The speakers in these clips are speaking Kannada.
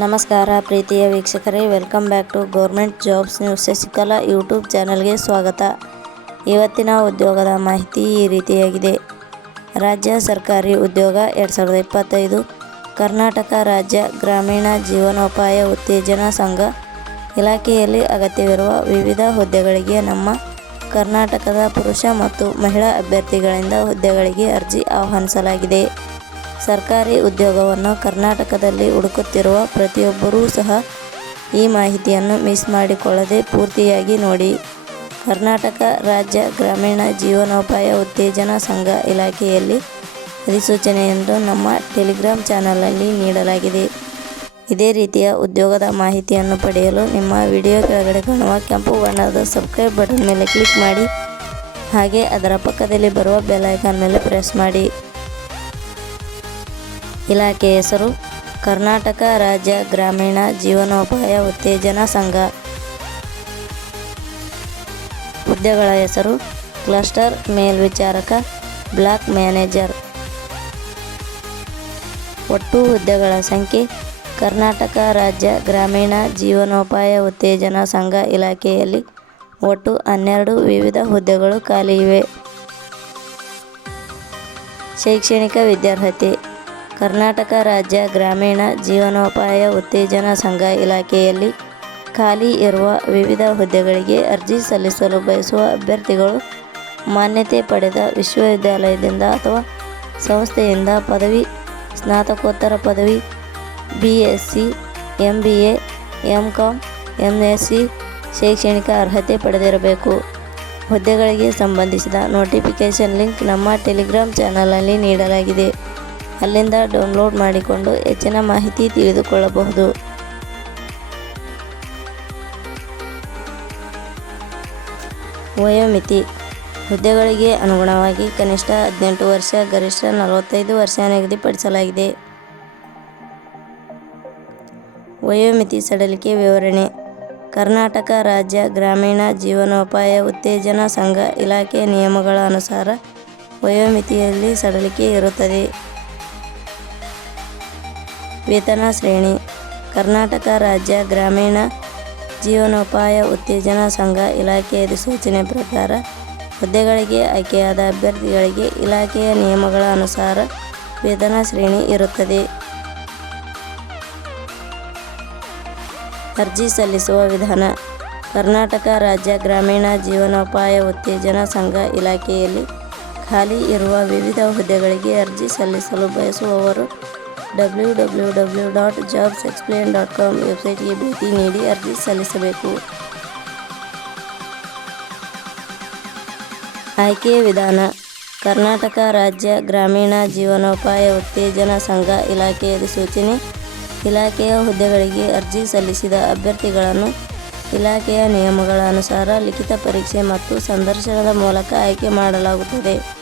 ನಮಸ್ಕಾರ ಪ್ರೀತಿಯ ವೀಕ್ಷಕರೇ welcome back to government jobs news Shashikala YouTube ಚಾನಲ್ಗೆ ಸ್ವಾಗತ. ಇವತ್ತಿನ ಉದ್ಯೋಗದ ಮಾಹಿತಿ ಈ ರೀತಿಯಾಗಿದೆ. ರಾಜ್ಯ ಸರ್ಕಾರಿ ಉದ್ಯೋಗ ಎರಡು ಸಾವಿರದ ಇಪ್ಪತ್ತೈದು, ಕರ್ನಾಟಕ ರಾಜ್ಯ ಗ್ರಾಮೀಣ ಜೀವನೋಪಾಯ ಉತ್ತೇಜನ ಸಂಘ ಇಲಾಖೆಯಲ್ಲಿ ಅಗತ್ಯವಿರುವ ವಿವಿಧ ಹುದ್ದೆಗಳಿಗೆ ನಮ್ಮ ಕರ್ನಾಟಕದ ಪುರುಷ ಮತ್ತು ಮಹಿಳಾ ಅಭ್ಯರ್ಥಿಗಳಿಂದ ಹುದ್ದೆಗಳಿಗೆ ಅರ್ಜಿ ಆಹ್ವಾನಿಸಲಾಗಿದೆ. ಸರ್ಕಾರಿ ಉದ್ಯೋಗವನ್ನು ಕರ್ನಾಟಕದಲ್ಲಿ ಹುಡುಕುತ್ತಿರುವ ಪ್ರತಿಯೊಬ್ಬರೂ ಸಹ ಈ ಮಾಹಿತಿಯನ್ನು ಮಿಸ್ ಮಾಡಿಕೊಳ್ಳದೆ ಪೂರ್ತಿಯಾಗಿ ನೋಡಿ. ಕರ್ನಾಟಕ ರಾಜ್ಯ ಗ್ರಾಮೀಣ ಜೀವನೋಪಾಯ ಉತ್ತೇಜನ ಸಂಘ ಇಲಾಖೆಯಲ್ಲಿ ಅಧಿಸೂಚನೆಯನ್ನು ನಮ್ಮ ಟೆಲಿಗ್ರಾಮ್ ಚಾನಲಲ್ಲಿ ನೀಡಲಾಗಿದೆ. ಇದೇ ರೀತಿಯ ಉದ್ಯೋಗದ ಮಾಹಿತಿಯನ್ನು ಪಡೆಯಲು ನಿಮ್ಮ ವಿಡಿಯೋ ಕೆಳಗಡೆ ಕಾಣುವ ಕೆಂಪು ಬಣ್ಣದ ಸಬ್ಸ್ಕ್ರೈಬ್ ಬಟನ್ ಮೇಲೆ ಕ್ಲಿಕ್ ಮಾಡಿ. ಹಾಗೆ ಅದರ ಪಕ್ಕದಲ್ಲಿ ಬರುವ ಬೆಲ್ ಐಕಾನ್ ಮೇಲೆ ಪ್ರೆಸ್ ಮಾಡಿ. ಇಲಾಖೆ ಹೆಸರು ಕರ್ನಾಟಕ ರಾಜ್ಯ ಗ್ರಾಮೀಣ ಜೀವನೋಪಾಯ ಉತ್ತೇಜನ ಸಂಘ. ಹುದ್ದೆಗಳ ಹೆಸರು ಕ್ಲಸ್ಟರ್ ಮೇಲ್ವಿಚಾರಕ, ಬ್ಲಾಕ್ ಮ್ಯಾನೇಜರ್. ಒಟ್ಟು ಹುದ್ದೆಗಳ ಸಂಖ್ಯೆ ಕರ್ನಾಟಕ ರಾಜ್ಯ ಗ್ರಾಮೀಣ ಜೀವನೋಪಾಯ ಉತ್ತೇಜನ ಸಂಘ ಇಲಾಖೆಯಲ್ಲಿ ಒಟ್ಟು ಹನ್ನೆರಡು ವಿವಿಧ ಹುದ್ದೆಗಳು ಖಾಲಿ ಇವೆ. ಶೈಕ್ಷಣಿಕ ವಿದ್ಯಾರ್ಹತೆ ಕರ್ನಾಟಕ ರಾಜ್ಯ ಗ್ರಾಮೀಣ ಜೀವನೋಪಾಯ ಉತ್ತೇಜನ ಸಂಘ ಇಲಾಖೆಯಲ್ಲಿ ಖಾಲಿ ಇರುವ ವಿವಿಧ ಹುದ್ದೆಗಳಿಗೆ ಅರ್ಜಿ ಸಲ್ಲಿಸಲು ಬಯಸುವ ಅಭ್ಯರ್ಥಿಗಳು ಮಾನ್ಯತೆ ಪಡೆದ ವಿಶ್ವವಿದ್ಯಾಲಯದಿಂದ ಅಥವಾ ಸಂಸ್ಥೆಯಿಂದ ಪದವಿ, ಸ್ನಾತಕೋತ್ತರ ಪದವಿ B S C M B A M com M S C ಶೈಕ್ಷಣಿಕ ಅರ್ಹತೆ ಪಡೆದಿರಬೇಕು. ಹುದ್ದೆಗಳಿಗೆ ಸಂಬಂಧಿಸಿದ ನೋಟಿಫಿಕೇಷನ್ ಲಿಂಕ್ ನಮ್ಮ ಟೆಲಿಗ್ರಾಮ್ ಚಾನಲಲ್ಲಿ ನೀಡಲಾಗಿದೆ. ಅಲ್ಲಿಂದ ಡೌನ್ಲೋಡ್ ಮಾಡಿಕೊಂಡು ಹೆಚ್ಚಿನ ಮಾಹಿತಿ ತಿಳಿದುಕೊಳ್ಳಬಹುದು. ವಯೋಮಿತಿ. ಹುದ್ದೆಗಳಿಗೆ ಅನುಗುಣವಾಗಿ ಕನಿಷ್ಠ ಹದಿನೆಂಟು ವರ್ಷ, ಗರಿಷ್ಠ ನಲವತ್ತೈದು ವರ್ಷ ನಿಗದಿಪಡಿಸಲಾಗಿದೆ. ವಯೋಮಿತಿ ಸಡಲಿಕೆ ವಿವರಣೆ. ಕರ್ನಾಟಕ ರಾಜ್ಯ ಗ್ರಾಮೀಣ ಜೀವನೋಪಾಯ ಉತ್ತೇಜನ ಸಂಘ ಇಲಾಖೆ ನಿಯಮಗಳ ಅನುಸಾರ ವಯೋಮಿತಿಯಲ್ಲಿ ಸಡಲಿಕೆ ಇರುತ್ತದೆ. ವೇತನ ಶ್ರೇಣಿ, ಕರ್ನಾಟಕ ರಾಜ್ಯ ಗ್ರಾಮೀಣ ಜೀವನೋಪಾಯ ಉತ್ತೇಜನ ಸಂಘ ಇಲಾಖೆ ಅಧಿಸೂಚನೆ ಪ್ರಕಾರ ಹುದ್ದೆಗಳಿಗೆ ಆಯ್ಕೆಯಾದ ಅಭ್ಯರ್ಥಿಗಳಿಗೆ ಇಲಾಖೆಯ ನಿಯಮಗಳ ಅನುಸಾರ ವೇತನ ಶ್ರೇಣಿ ಇರುತ್ತದೆ. ಅರ್ಜಿ ಸಲ್ಲಿಸುವ ವಿಧಾನ, ಕರ್ನಾಟಕ ರಾಜ್ಯ ಗ್ರಾಮೀಣ ಜೀವನೋಪಾಯ ಉತ್ತೇಜನ ಸಂಘ ಇಲಾಖೆಯಲ್ಲಿ ಖಾಲಿ ಇರುವ ವಿವಿಧ ಹುದ್ದೆಗಳಿಗೆ ಅರ್ಜಿ ಸಲ್ಲಿಸಲು ಬಯಸುವವರು W W W dot jobs explain dot com ವೆಬ್ಸೈಟ್ಗೆ ಭೇಟಿ ನೀಡಿ ಅರ್ಜಿ ಸಲ್ಲಿಸಬೇಕು. ಆಯ್ಕೆ ವಿಧಾನ. ಕರ್ನಾಟಕ ರಾಜ್ಯ ಗ್ರಾಮೀಣ ಜೀವನೋಪಾಯ ಉತ್ತೇಜನ ಸಂಘ ಇಲಾಖೆ ಅಧಿಸೂಚನೆ ಇಲಾಖೆಯ ಹುದ್ದೆಗಳಿಗೆ ಅರ್ಜಿ ಸಲ್ಲಿಸಿದ ಅಭ್ಯರ್ಥಿಗಳನ್ನು ಇಲಾಖೆಯ ನಿಯಮಗಳ ಅನುಸಾರ ಲಿಖಿತ ಪರೀಕ್ಷೆ ಮತ್ತು ಸಂದರ್ಶನದ ಮೂಲಕ ಆಯ್ಕೆ ಮಾಡಲಾಗುತ್ತದೆ.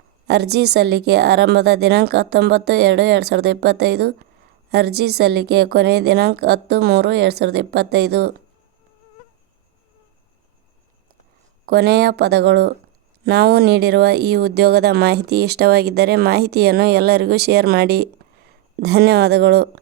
ಅರ್ಜಿ ಸಲ್ಲಿಕೆ ಆರಂಭದ ದಿನಾಂಕ ಹತ್ತೊಂಬತ್ತು ಎರಡು ಎರಡು ಸಾವಿರದ ಇಪ್ಪತ್ತೈದು. ಅರ್ಜಿ ಸಲ್ಲಿಕೆ ಕೊನೆಯ ದಿನಾಂಕ ಹತ್ತು ಮೂರು ಎರಡು ಸಾವಿರದ ಇಪ್ಪತ್ತೈದು. ಕೊನೆಯ ಪದಗಳು. ನಾವು ನೀಡಿರುವ ಈ ಉದ್ಯೋಗದ ಮಾಹಿತಿ ಇಷ್ಟವಾಗಿದ್ದರೆ ಮಾಹಿತಿಯನ್ನು ಎಲ್ಲರಿಗೂ ಶೇರ್ ಮಾಡಿ. ಧನ್ಯವಾದಗಳು.